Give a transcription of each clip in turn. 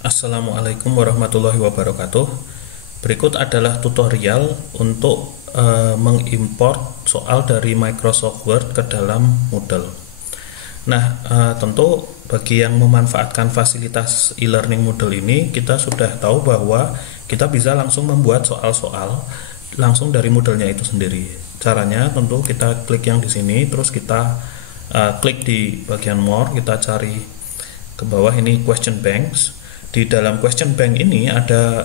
Assalamualaikum warahmatullahi wabarakatuh. Berikut adalah tutorial untuk mengimport soal dari Microsoft Word ke dalam Moodle. Nah, tentu bagi yang memanfaatkan fasilitas e-learning Moodle ini, kita sudah tahu bahwa kita bisa langsung membuat soal-soal langsung dari Moodle-nya itu sendiri. Caranya tentu kita klik yang di sini, terus kita klik di bagian More, kita cari ke bawah ini Question Banks. Di dalam question bank ini ada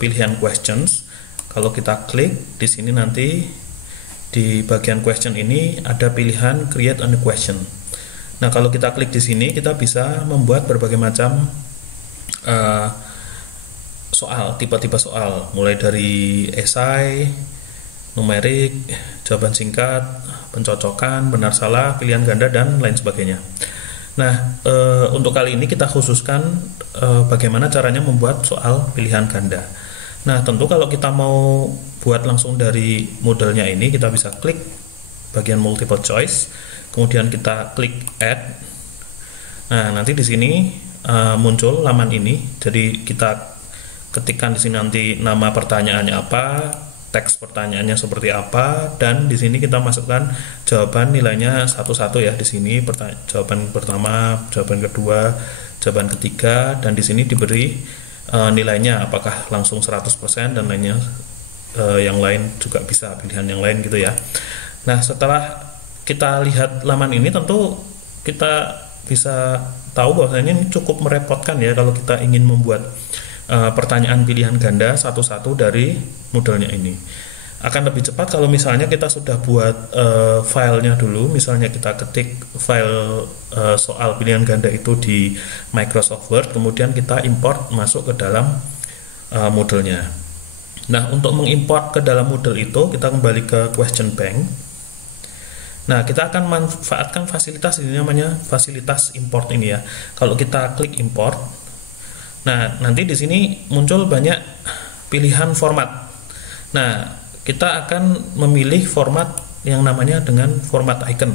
pilihan questions. Kalau kita klik di sini, nanti di bagian question ini ada pilihan create a new question. Nah, kalau kita klik di sini, kita bisa membuat berbagai macam soal, tipe-tipe soal, mulai dari esai, numerik, jawaban singkat, pencocokan, benar salah, pilihan ganda, dan lain sebagainya. Nah, untuk kali ini kita khususkan bagaimana caranya membuat soal pilihan ganda. Nah, tentu kalau kita mau buat langsung dari Moodle-nya ini, kita bisa klik bagian multiple choice, kemudian kita klik add. Nah, nanti di sini muncul laman ini. Jadi kita ketikkan di sini nanti nama pertanyaannya apa, teks pertanyaannya seperti apa, dan di sini kita masukkan jawaban nilainya satu-satu ya. Di sini jawaban pertama, jawaban kedua, jawaban ketiga, dan di sini diberi nilainya apakah langsung 100% dan lainnya, yang lain juga bisa pilihan yang lain gitu ya. Nah, setelah kita lihat laman ini, tentu kita bisa tahu bahwasanya ini cukup merepotkan ya kalau kita ingin membuat pertanyaan pilihan ganda satu-satu dari Moodle-nya ini. Akan lebih cepat kalau misalnya kita sudah buat filenya dulu. Misalnya kita ketik file soal pilihan ganda itu di Microsoft Word, kemudian kita import masuk ke dalam Moodle-nya. Nah, untuk mengimport ke dalam Moodle itu, kita kembali ke question bank. Nah, kita akan manfaatkan fasilitas ini, namanya fasilitas import ini ya. Kalau kita klik import, nah, nanti di sini muncul banyak pilihan format. Nah, kita akan memilih format yang namanya dengan format icon.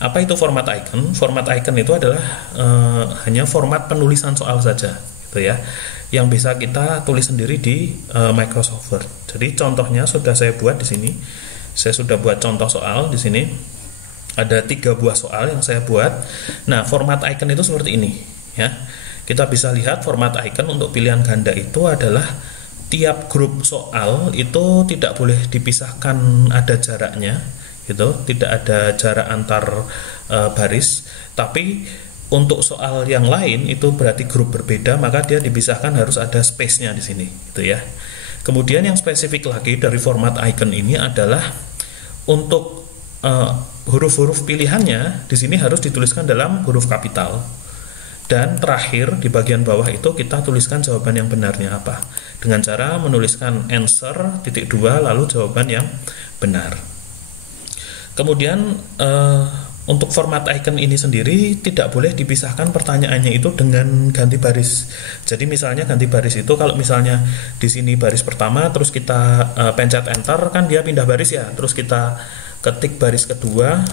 Apa itu format icon? Format icon itu adalah hanya format penulisan soal saja, gitu ya, yang bisa kita tulis sendiri di Microsoft Word. Jadi contohnya sudah saya buat di sini. Saya sudah buat contoh soal di sini. Ada 3 buah soal yang saya buat. Nah, format icon itu seperti ini, ya. Kita bisa lihat format icon untuk pilihan ganda itu adalah tiap grup soal itu tidak boleh dipisahkan, ada jaraknya gitu, tidak ada jarak antar baris. Tapi untuk soal yang lain itu berarti grup berbeda, maka dia dipisahkan, harus ada space-nya di sini gitu ya. Kemudian yang spesifik lagi dari format icon ini adalah untuk huruf-huruf pilihannya di sini harus dituliskan dalam huruf kapital. Dan terakhir di bagian bawah itu kita tuliskan jawaban yang benarnya apa, dengan cara menuliskan answer titik 2 lalu jawaban yang benar. Kemudian untuk format icon ini sendiri tidak boleh dipisahkan pertanyaannya itu dengan ganti baris. Jadi misalnya ganti baris itu kalau misalnya di sini baris pertama, terus kita pencet enter, kan dia pindah baris ya, terus kita ketik baris kedua.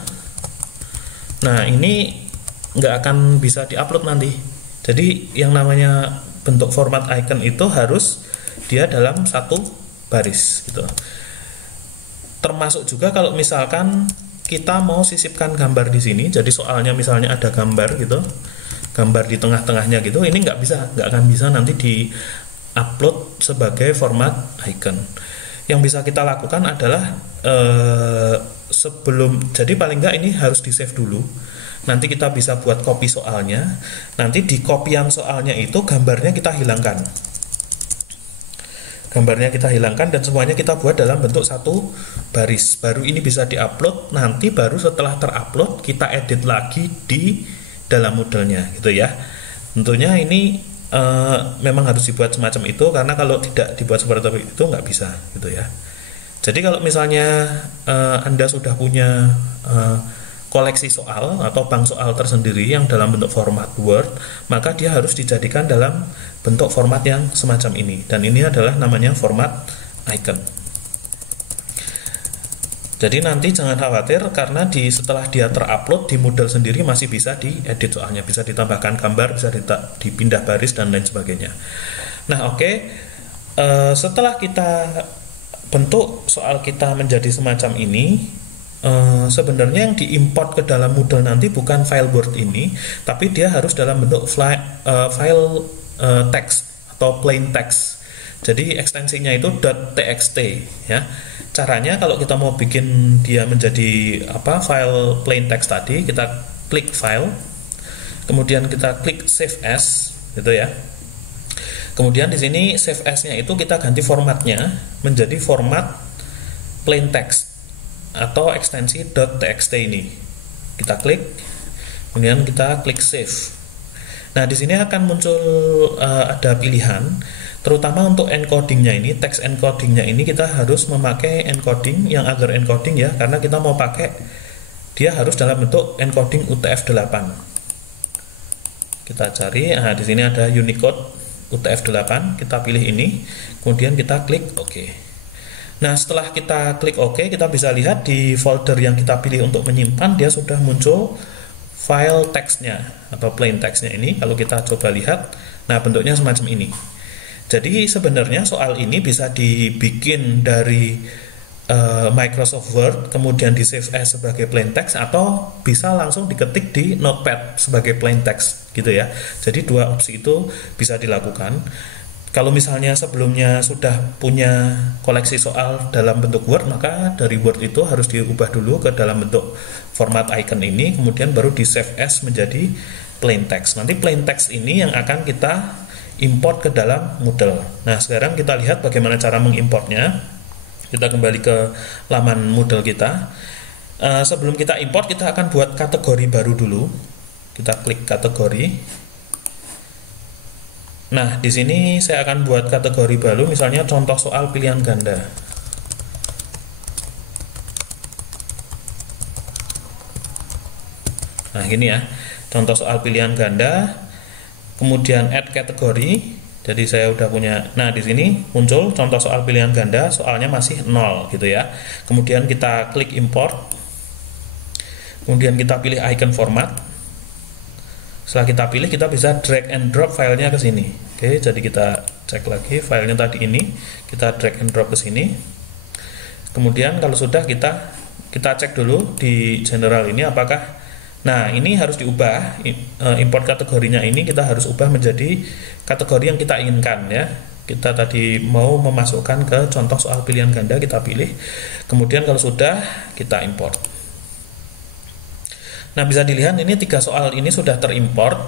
Nah, ini nggak akan bisa diupload nanti. Jadi yang namanya bentuk format icon itu harus dia dalam satu baris gitu. Termasuk juga kalau misalkan kita mau sisipkan gambar di sini, jadi soalnya misalnya ada gambar gitu, gambar di tengah-tengahnya gitu, ini nggak akan bisa nanti di-upload sebagai format icon. Yang bisa kita lakukan adalah jadi paling nggak ini harus di-save dulu. Nanti kita bisa buat copy soalnya. Nanti di copyan soalnya itu gambarnya kita hilangkan. Gambarnya kita hilangkan dan semuanya kita buat dalam bentuk satu baris. Baru ini bisa diupload. Nanti baru setelah terupload kita edit lagi di dalam Moodle-nya gitu ya. Tentunya ini memang harus dibuat semacam itu, karena kalau tidak dibuat seperti itu nggak bisa gitu ya. Jadi kalau misalnya Anda sudah punya koleksi soal atau bank soal tersendiri yang dalam bentuk format Word, maka dia harus dijadikan dalam bentuk format yang semacam ini, dan ini adalah namanya format icon. Jadi nanti jangan khawatir karena setelah dia terupload di Moodle sendiri masih bisa diedit soalnya, bisa ditambahkan gambar, bisa dipindah baris dan lain sebagainya. Nah, oke. Setelah kita bentuk soal kita menjadi semacam ini, sebenarnya yang diimport ke dalam Moodle nanti bukan file Word ini, tapi dia harus dalam bentuk file text atau plain text. Jadi ekstensinya itu .txt ya. Caranya kalau kita mau bikin dia menjadi file plain text tadi, kita klik file, kemudian kita klik save as gitu ya. Kemudian di sini save as-nya itu kita ganti formatnya menjadi format plain text atau ekstensi .txt ini. Kita klik, kemudian kita klik save. Nah, di sini akan muncul ada pilihan, terutama untuk encodingnya ini, text encodingnya ini kita harus memakai encoding yang agar encoding ya, karena kita mau pakai dia harus dalam bentuk encoding UTF-8. Kita cari, di sini ada Unicode UTF-8, kita pilih ini, kemudian kita klik OK. Nah, setelah kita klik OK, kita bisa lihat di folder yang kita pilih untuk menyimpan, dia sudah muncul file teksnya atau plain teksnya ini. Kalau kita coba lihat, nah bentuknya semacam ini. Jadi sebenarnya soal ini bisa dibikin dari Microsoft Word, kemudian di save as sebagai plain text, atau bisa langsung diketik di Notepad sebagai plain text gitu ya. Jadi dua opsi itu bisa dilakukan. Kalau misalnya sebelumnya sudah punya koleksi soal dalam bentuk Word, maka dari Word itu harus diubah dulu ke dalam bentuk format icon ini, kemudian baru di save as menjadi plain text. Nanti plain text ini yang akan kita import ke dalam Moodle. Nah, sekarang kita lihat bagaimana cara mengimportnya. Kita kembali ke laman Moodle kita. Sebelum kita import, kita akan buat kategori baru dulu. Kita klik kategori. Nah, di sini saya akan buat kategori baru, misalnya contoh soal pilihan ganda. Nah, gini ya, contoh soal pilihan ganda, kemudian add kategori. Jadi saya udah punya. Nah, di sini muncul contoh soal pilihan ganda, soalnya masih 0 gitu ya. Kemudian kita klik import. Kemudian kita pilih icon format. Setelah kita pilih, kita bisa drag and drop filenya ke sini. Oke, jadi kita cek lagi filenya tadi ini, kita drag and drop ke sini. Kemudian kalau sudah kita cek dulu di general ini apakah, nah ini harus diubah, import kategorinya ini kita harus ubah menjadi kategori yang kita inginkan ya. Kita tadi mau memasukkan ke contoh soal pilihan ganda, kita pilih. Kemudian kalau sudah, kita import. Nah, bisa dilihat ini 3 soal ini sudah terimport.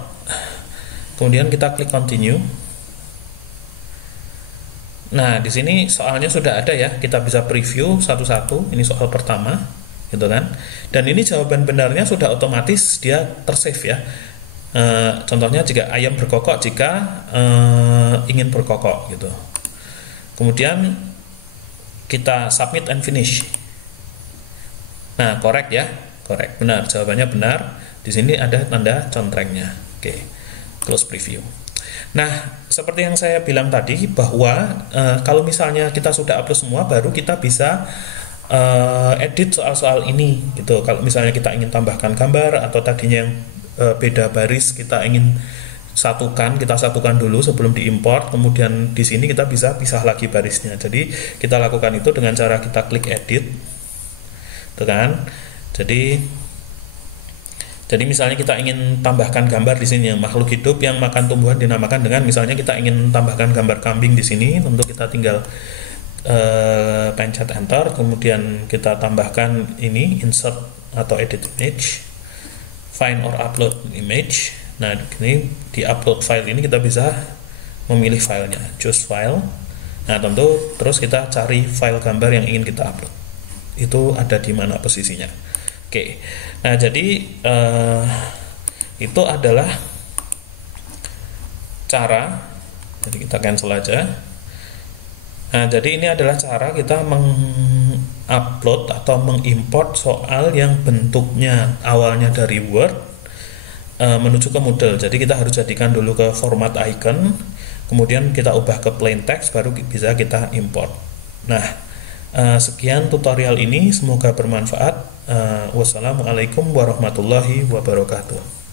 Kemudian kita klik continue. Nah, di sini soalnya sudah ada ya. Kita bisa preview satu-satu. Ini soal pertama, gitu kan. Dan ini jawaban benarnya sudah otomatis dia tersave ya. Contohnya jika ayam berkokok jika ingin berkokok gitu. Kemudian kita submit and finish. Nah, correct ya. Correct, benar, jawabannya benar. Di sini ada tanda contrengnya. Oke, close preview. Nah, seperti yang saya bilang tadi bahwa kalau misalnya kita sudah upload semua, baru kita bisa edit soal-soal ini gitu. Kalau misalnya kita ingin tambahkan gambar atau tadinya yang beda baris kita ingin satukan, kita satukan dulu sebelum diimport. Kemudian di sini kita bisa pisah lagi barisnya. Jadi kita lakukan itu dengan cara kita klik edit, tuh kan. Jadi misalnya kita ingin tambahkan gambar di sini yang makhluk hidup yang makan tumbuhan dinamakan dengan, misalnya kita ingin tambahkan gambar kambing di sini, tentu kita tinggal pencet enter, kemudian kita tambahkan ini insert atau edit image, find or upload image. Nah, ini di upload file ini kita bisa memilih filenya, choose file. Nah, tentu terus kita cari file gambar yang ingin kita upload. Itu ada di mana posisinya. Oke, nah jadi itu adalah cara. Jadi kita cancel aja. Nah, jadi ini adalah cara kita mengupload atau mengimport soal yang bentuknya awalnya dari Word menuju ke Moodle. Jadi kita harus jadikan dulu ke format icon, kemudian kita ubah ke plain text, baru bisa kita import. Nah, Sekian tutorial ini, semoga bermanfaat. Wassalamualaikum warahmatullahi wabarakatuh.